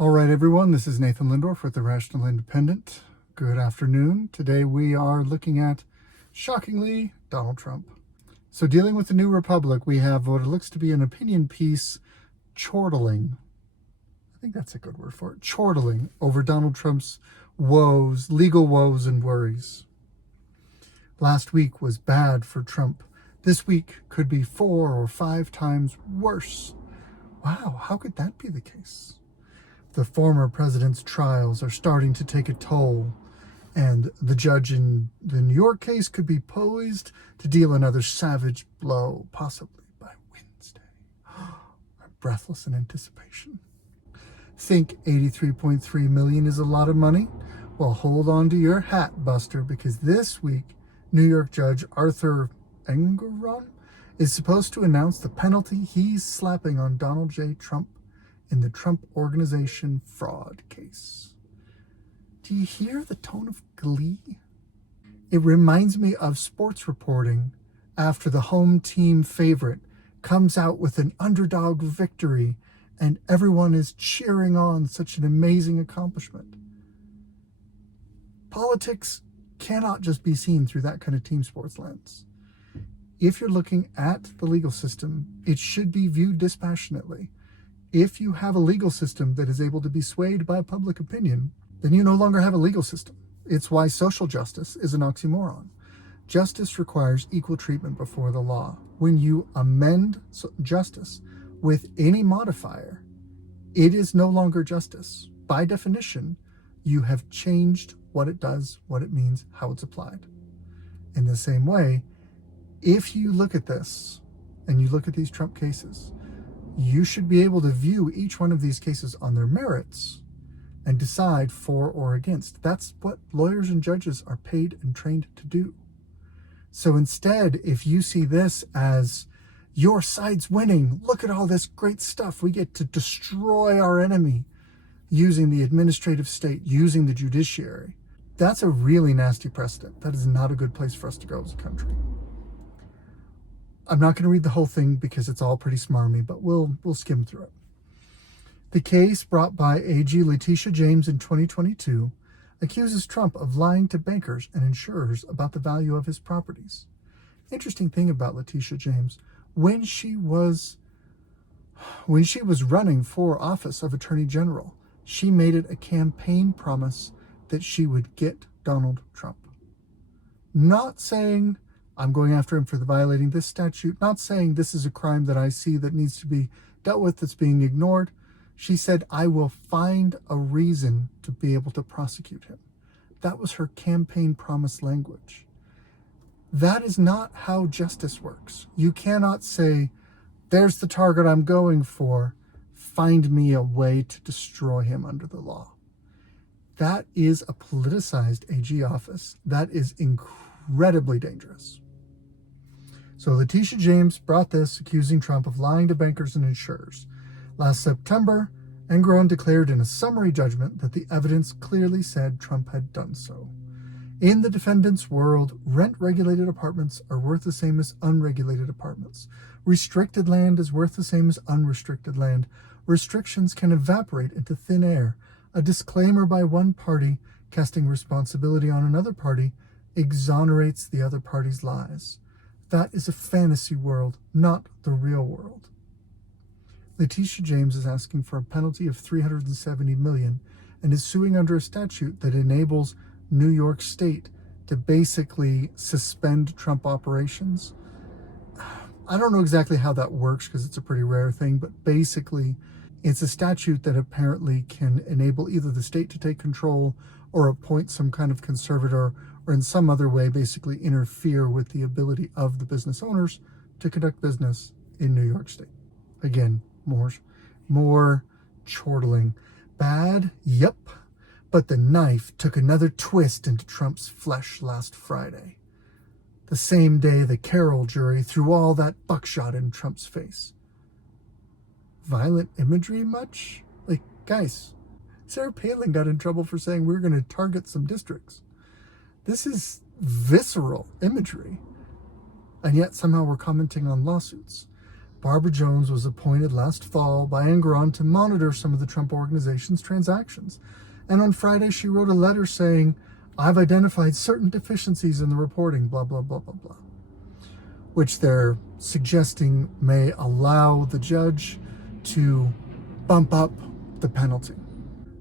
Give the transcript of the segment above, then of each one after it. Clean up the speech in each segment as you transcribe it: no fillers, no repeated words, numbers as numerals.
All right, everyone, this is Nathan Lindorf with the Rational Independent. Good afternoon. Today we are looking at, shockingly, Donald Trump. So dealing with the New Republic, we have what looks to be an opinion piece chortling. I think that's a good word for it. Chortling over Donald Trump's woes, legal woes and worries. Last week was bad for Trump. This week could be 4 or 5 times worse. Wow, how could that be the case? The former president's trials are starting to take a toll, and the judge in the New York case could be poised to deal another savage blow, possibly by Wednesday. I'm breathless in anticipation. Think 83.3 million is a lot of money? Well, hold on to your hat, Buster, because this week, New York Judge Arthur Engoron is supposed to announce the penalty he's slapping on Donald J. Trump in the Trump Organization fraud case. Do you hear the tone of glee? It reminds me of sports reporting after the home team favorite comes out with an underdog victory and everyone is cheering on such an amazing accomplishment. Politics cannot just be seen through that kind of team sports lens. If you're looking at the legal system, it should be viewed dispassionately. If you have a legal system that is able to be swayed by public opinion, then you no longer have a legal system. It's why social justice is an oxymoron. Justice requires equal treatment before the law. When you amend justice with any modifier, it is no longer justice. By definition, you have changed what it does, what it means, how it's applied. In the same way, if you look at this and you look at these Trump cases, you should be able to view each one of these cases on their merits and decide for or against. That's what lawyers and judges are paid and trained to do. So instead, if you see this as your side's winning, look at all this great stuff, we get to destroy our enemy using the administrative state, using the judiciary, that's a really nasty precedent. That is not a good place for us to go as a country. I'm not going to read the whole thing because it's all pretty smarmy, but we'll skim through it. The case brought by AG Letitia James in 2022 accuses Trump of lying to bankers and insurers about the value of his properties. Interesting thing about Letitia James, when she was running for office of Attorney General, she made it a campaign promise that she would get Donald Trump. Not saying I'm going after him for violating this statute, not saying this is a crime that I see that needs to be dealt with that's being ignored. She said, I will find a reason to be able to prosecute him. That was her campaign promise language. That is not how justice works. You cannot say, there's the target I'm going for, find me a way to destroy him under the law. That is a politicized AG office. That is incredibly dangerous. So Letitia James brought this, accusing Trump of lying to bankers and insurers. Last September, Engoron declared in a summary judgment that the evidence clearly said Trump had done so. In the defendant's world, rent-regulated apartments are worth the same as unregulated apartments. Restricted land is worth the same as unrestricted land. Restrictions can evaporate into thin air. A disclaimer by one party casting responsibility on another party exonerates the other party's lies. That is a fantasy world, not the real world. Letitia James is asking for a penalty of $370 million and is suing under a statute that enables New York State to basically suspend Trump operations. I don't know exactly how that works because it's a pretty rare thing, but basically it's a statute that apparently can enable either the state to take control or appoint some kind of conservator or in some other way basically interfere with the ability of the business owners to conduct business in New York State. Again, more chortling. Bad? Yep. But the knife took another twist into Trump's flesh last Friday. The same day the Carroll jury threw all that buckshot in Trump's face. Violent imagery much? Like, guys, Sarah Palin got in trouble for saying we're going to target some districts. This is visceral imagery. And yet somehow we're commenting on lawsuits. Barbara Jones was appointed last fall by Engoron to monitor some of the Trump Organization's transactions. And on Friday, she wrote a letter saying, I've identified certain deficiencies in the reporting, blah, blah, blah, blah, blah, which they're suggesting may allow the judge to bump up the penalty.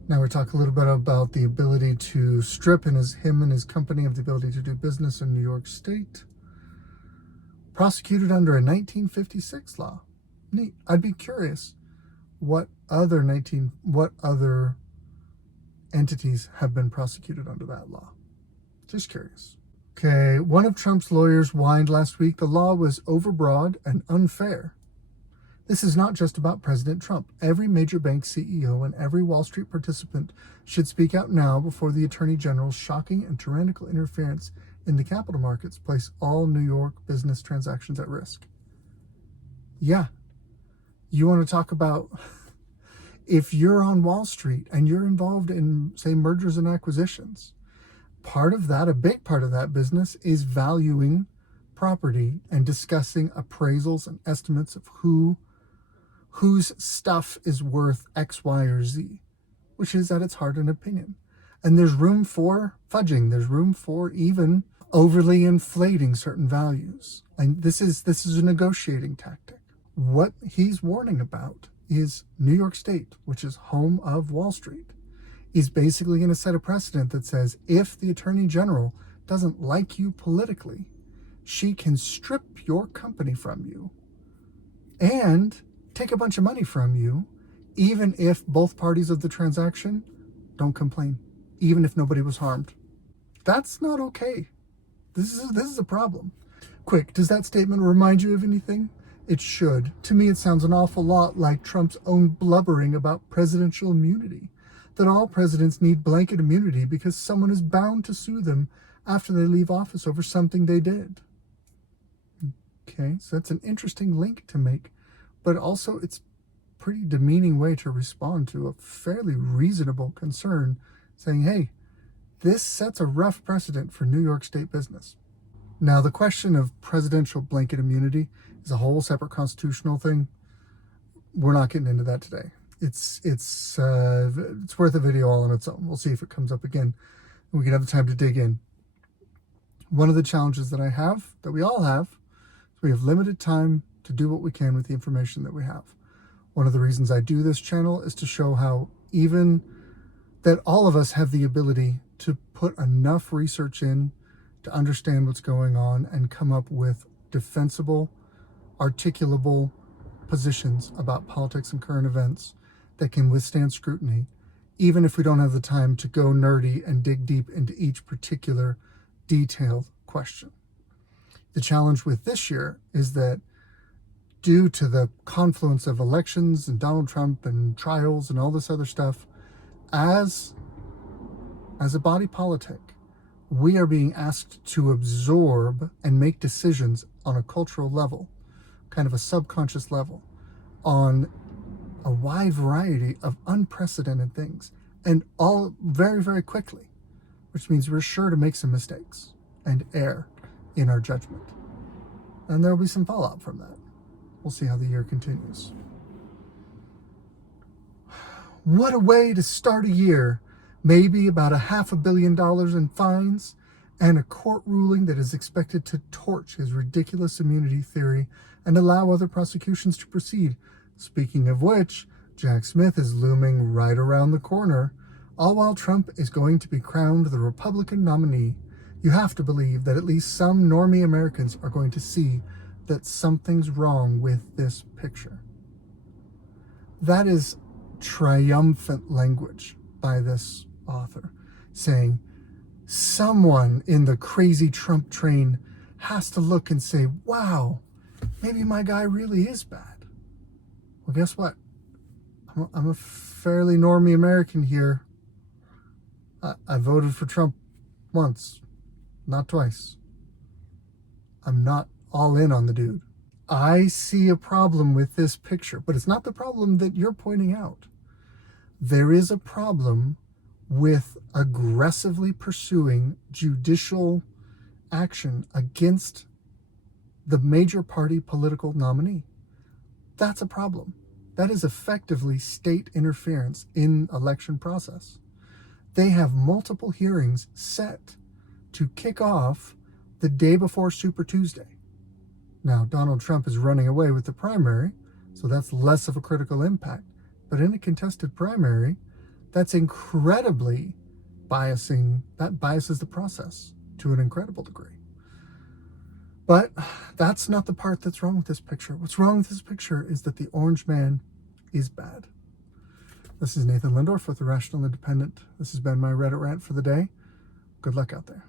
Now we talk a little bit about the ability to strip him and his company of the ability to do business in New York State. Prosecuted under a 1956 law. Neat. I'd be curious what other entities have been prosecuted under that law. Just curious. Okay, one of Trump's lawyers whined last week the law was overbroad and unfair. This is not just about President Trump. Every major bank CEO and every Wall Street participant should speak out now before the Attorney General's shocking and tyrannical interference in the capital markets place all New York business transactions at risk. Yeah. You want to talk about if you're on Wall Street and you're involved in, say, mergers and acquisitions, a big part of that business is valuing property and discussing appraisals and estimates of whose stuff is worth X, Y, or Z, which is at its heart an opinion. And there's room for fudging. There's room for even overly inflating certain values. And this is a negotiating tactic. What he's warning about is New York State, which is home of Wall Street, is basically going to set a precedent that says if the Attorney General doesn't like you politically, she can strip your company from you and take a bunch of money from you, even if both parties of the transaction don't complain, even if nobody was harmed. That's not okay. This is a problem. Quick, does that statement remind you of anything? It should. To me, it sounds an awful lot like Trump's own blubbering about presidential immunity, that all presidents need blanket immunity because someone is bound to sue them after they leave office over something they did. Okay, so that's an interesting link to make, but also it's a pretty demeaning way to respond to a fairly reasonable concern, saying, hey, this sets a rough precedent for New York State business. Now, the question of presidential blanket immunity is a whole separate constitutional thing. We're not getting into that today. It's worth a video all on its own. We'll see if it comes up again, and we can have the time to dig in. One of the challenges that we all have, is we have limited time to do what we can with the information that we have. One of the reasons I do this channel is to show how even that all of us have the ability to put enough research in to understand what's going on and come up with defensible, articulable positions about politics and current events that can withstand scrutiny, even if we don't have the time to go nerdy and dig deep into each particular detailed question. The challenge with this year is that due to the confluence of elections and Donald Trump and trials and all this other stuff, as a body politic, we are being asked to absorb and make decisions on a cultural level, kind of a subconscious level, on a wide variety of unprecedented things, and all very, very quickly, which means we're sure to make some mistakes and err in our judgment. And there will be some fallout from that. We'll see how the year continues. What a way to start a year. Maybe about $500 million in fines and a court ruling that is expected to torch his ridiculous immunity theory and allow other prosecutions to proceed. Speaking of which, Jack Smith is looming right around the corner, all while Trump is going to be crowned the Republican nominee. You have to believe that at least some normie Americans are going to see that something's wrong with this picture. That is triumphant language by this author, saying someone in the crazy Trump train has to look and say, wow, maybe my guy really is bad. Well, guess what? I'm a fairly normie American here. I voted for Trump once, not twice. I'm not all in on the dude. I see a problem with this picture, but it's not the problem that you're pointing out. There is a problem with aggressively pursuing judicial action against the major party political nominee. That's a problem. That is effectively state interference in election process. They have multiple hearings set to kick off the day before Super Tuesday. Now, Donald Trump is running away with the primary, so that's less of a critical impact. But in a contested primary, that's incredibly biasing. That biases the process to an incredible degree. But that's not the part that's wrong with this picture. What's wrong with this picture is that the orange man is bad. This is Nathan Lindorf with The Rational Independent. This has been my Reddit rant for the day. Good luck out there.